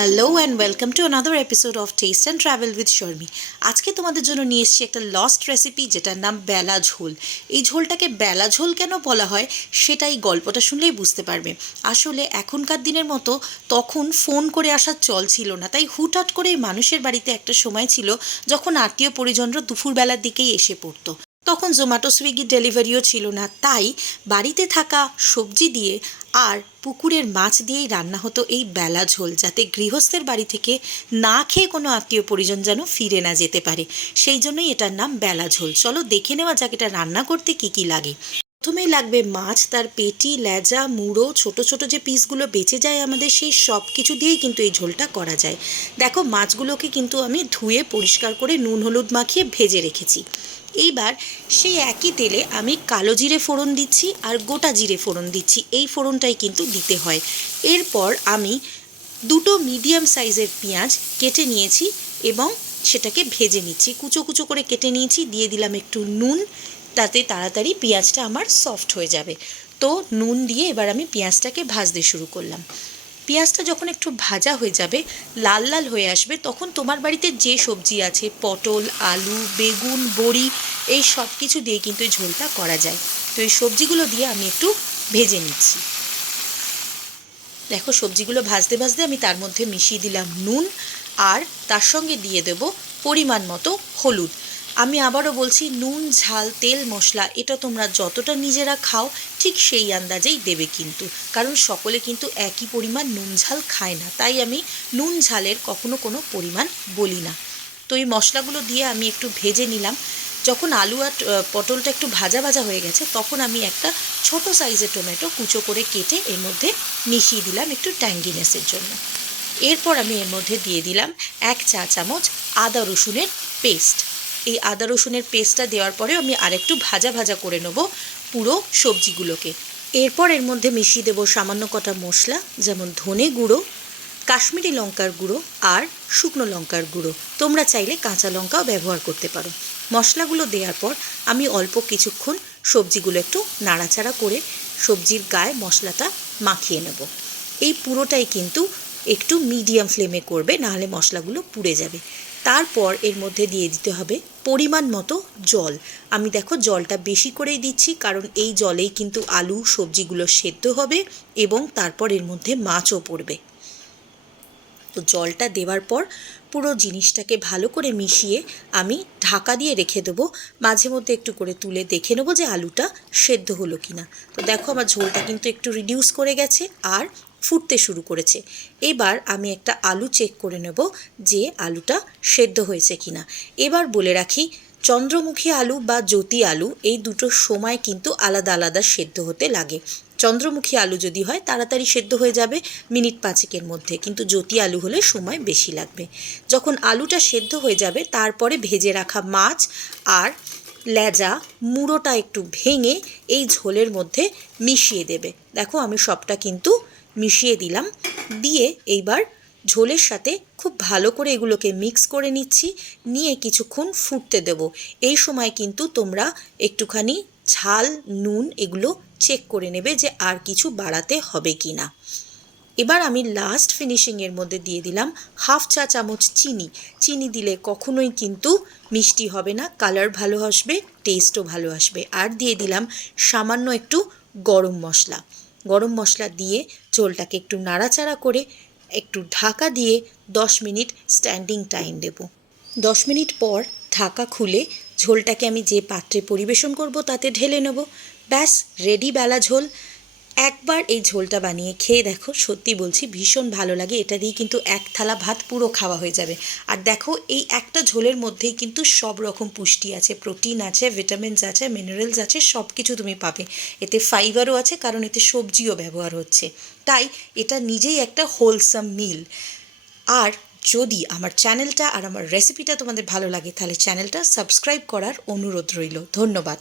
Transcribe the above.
Hello and welcome to another episode of test and travel with Sharmi. আজকে তোমাদের জন্য নিয়ে এসেছি একটা লস্ট রেসিপি যেটার নাম বেলা ঝোল। এই ঝোলটাকে বেলা ঝোল কেন বলা হয় সেটাই গল্পটা শুনলেই বুঝতে পারবে। আসলে এখনকার দিনের মতো তখন ফোন করে আসার চল ছিল না, তাই হুটহাট করে মানুষের বাড়িতে একটা সময় ছিল যখন আত্মীয় পরিজনরা দুপুরবেলার দিকেই এসে পড়তো। তখন জোম্যাটো সুইগি ডেলিভারিও ছিল না, তাই বাড়িতে থাকা সবজি দিয়ে আর পুকুরের মাছ দিয়েই রান্না হতো এই বেলা ঝোল, যাতে গৃহস্থের বাড়ি থেকে না খেয়ে কোনো আত্মীয় পরিজন যেন ফিরে না যেতে পারে। সেই জন্যই এটার নাম বেলা ঝোল। চলো দেখে নেওয়া যাক এটা রান্না করতে কি কি লাগে। প্রথমেই লাগবে মাছ, তার পেটি, লেজা, মুড়ো, ছোট ছোট যে পিসগুলো বেঁচে যায় আমাদের, সেই সব কিছু দিয়েই কিন্তু এই ঝোলটা করা যায়। দেখো, মাছগুলোকে কিন্তু আমি ধুয়ে পরিষ্কার করে নুন হলুদ মাখিয়ে ভেজে রেখেছি। এইবার সেই একই তেলে আমি কালো জিরে ফোড়ন দিচ্ছি আর গোটা জিরে ফোড়ন দিচ্ছি, এই ফোড়নটাই কিন্তু দিতে হয়। এরপর আমি দুটো মিডিয়াম সাইজের পেঁয়াজ কেটে নিয়েছি এবং সেটাকে ভেজে নিচ্ছি, কুচো কুচো করে কেটে নিয়েছি। দিয়ে দিলাম একটু নুন, তাতে তাড়াতাড়ি পেঁয়াজটা আমার সফট হয়ে যাবে। তো নুন দিয়ে এবার আমি পেঁয়াজটাকে ভাজতে শুরু করলাম। পেঁয়াজটা যখন একটু ভাজা হয়ে যাবে, লাল লাল হয়ে আসবে, তখন তোমার বাড়িতে যে সবজি আছে, পটল, আলু, বেগুন, বড়ি, এই সব কিছু দিয়ে কিন্তু এই ঝোলটা করা যায়। তো এই সবজিগুলো দিয়ে আমি একটু ভেজে নিচ্ছি। দেখো, সবজিগুলো ভাজতে ভাজতে আমি তার মধ্যে মিশিয়ে দিলাম নুন, আর তার সঙ্গে দিয়ে দেব পরিমাণ মতো হলুদ। আমি আবারও বলছি, নুন, ঝাল, তেল, মশলা এটা তোমরা যতটা নিজেরা খাও ঠিক সেই আন্দাজেই দেবে কিন্তু, কারণ সকলে কিন্তু একই পরিমাণ নুন ঝাল খায় না, তাই আমি নুন ঝালের কখনো কোনো পরিমাণ বলি না। তো এই মশলাগুলো দিয়ে আমি একটু ভেজে নিলাম। যখন আলু আর পটলটা একটু ভাজা ভাজা হয়ে গেছে, তখন আমি একটা ছোট সাইজের টমেটো কুচো করে কেটে এর মধ্যে মিশিয়ে দিলাম একটু ট্যাঙ্গিনেসের জন্য। এরপর আমি এর মধ্যে দিয়ে দিলাম 1 চা চামচ আদা রসুনের পেস্ট। এই আদা রসুনের পেস্টটা দেওয়ার পরে আমি আরেকটু ভাজা ভাজা করে নেব পুরো সবজিগুলোকে। এরপর এর মধ্যে মিশিয়ে দেব সামান্য কটা মশলা, যেমন ধনে গুঁড়ো, কাশ্মীরি লঙ্কার গুঁড়ো আর শুকনো লঙ্কার গুঁড়ো। তোমরা চাইলে কাঁচা লঙ্কাও ব্যবহার করতে পারো। মশলাগুলো দেওয়ার পর আমি অল্প কিছুক্ষণ সবজিগুলো একটু নাড়াচাড়া করে সবজির গায়ে মশলাটা মাখিয়ে নেব। এই পুরোটাই কিন্তু একটু মিডিয়াম ফ্লেমে করবে, নাহলে মশলাগুলো পুড়ে যাবে। তারপর এর মধ্যে দিয়ে দিতে হবে পরিমাণ মতো জল। আমি দেখো জলটা বেশি করেই দিচ্ছি, কারণ এই জলেই কিন্তু আলু সবজিগুলো সেদ্ধ হবে এবং তারপর এর মধ্যে মাছও পড়বে। তো জলটা দেওয়ার পর পুরো জিনিসটাকে ভালো করে মিশিয়ে আমি ঢাকা দিয়ে রেখে দেবো। মাঝে মধ্যে একটু করে তুলে দেখে নেবো যে আলুটা সেদ্ধ হলো কি না। তো দেখো, আমার ঝোলটা কিন্তু একটু রিডিউস করে গেছে আর ফুটতে শুরু করেছে। এবার আমি একটা আলু চেক করে নেব যে আলুটা সেদ্ধ হয়েছে কি না। এবার বলে রাখি, চন্দ্রমুখী আলু বা জ্যোতি আলু এই দুটোর সময় কিন্তু আলাদা আলাদা সেদ্ধ হতে লাগে। চন্দ্রমুখী আলু যদি হয় তাড়াতাড়ি সেদ্ধ হয়ে যাবে মিনিট 5-এর মধ্যে, কিন্তু জ্যোতি আলু হলে সময় বেশি লাগবে। যখন আলুটা সেদ্ধ হয়ে যাবে, তারপরে ভেজে রাখা মাছ আর লেজা, মুড়োটা একটু ভেঙে এই ঝোলের মধ্যে মিশিয়ে দেবে। দেখো, আমি সবটা কিন্তু মিশিয়ে দিলাম। দিয়ে এইবার ঝোলের সাথে খুব ভালো করে এগুলোকে মিক্স করে নিচ্ছি, নিয়ে কিছুক্ষণ ফুটতে দেব। এই সময় কিন্তু তোমরা একটুখানি ঝাল, নুন এগুলো চেক করে নেবে যে আর কিছু বাড়াতে হবে কি না। এবার আমি লাস্ট ফিনিশিংয়ের মধ্যে দিয়ে দিলাম 1/2 চা চামচ চিনি। চিনি দিলে কখনোই কিন্তু মিষ্টি হবে না, কালার ভালো আসবে, টেস্টও ভালো আসবে। আর দিয়ে দিলাম সামান্য একটু গরম মশলা। গরম মশলা দিয়ে ঝোলটাকে একটু নাড়াচাড়া করে একটু ঢাকা দিয়ে 10 মিনিট স্ট্যান্ডিং টাইম দেব। 10 মিনিট পর ঢাকা খুলে ঝোলটাকে আমি যে পাত্রে পরিবেশন করব তাতে ঢেলে নেব। ব্যাস, রেডি বেলা ঝোল। একবার এই ঝোলটা বানিয়ে খেয়ে দেখো, সত্যি বলছি ভীষণ ভালো লাগে। এটা দিয়ে কিন্তু 1 থালা ভাত পুরো খাওয়া হয়ে যাবে। আর দেখো, এই একটা ঝোলের মধ্যেই কিন্তু সব রকম পুষ্টি আছে, প্রোটিন আছে, ভিটামিনস আছে, মিনারেলস আছে, সব কিছু তুমি পাবে। এতে ফাইবারও আছে, কারণ এতে সবজিও ব্যবহার হচ্ছে। তাই এটা নিজেই একটা হোলসাম মিল। আর যদি আমার চ্যানেলটা আর আমার রেসিপিটা তোমাদের ভালো লাগে, তাহলে চ্যানেলটা সাবস্ক্রাইব করার অনুরোধ রইল। ধন্যবাদ।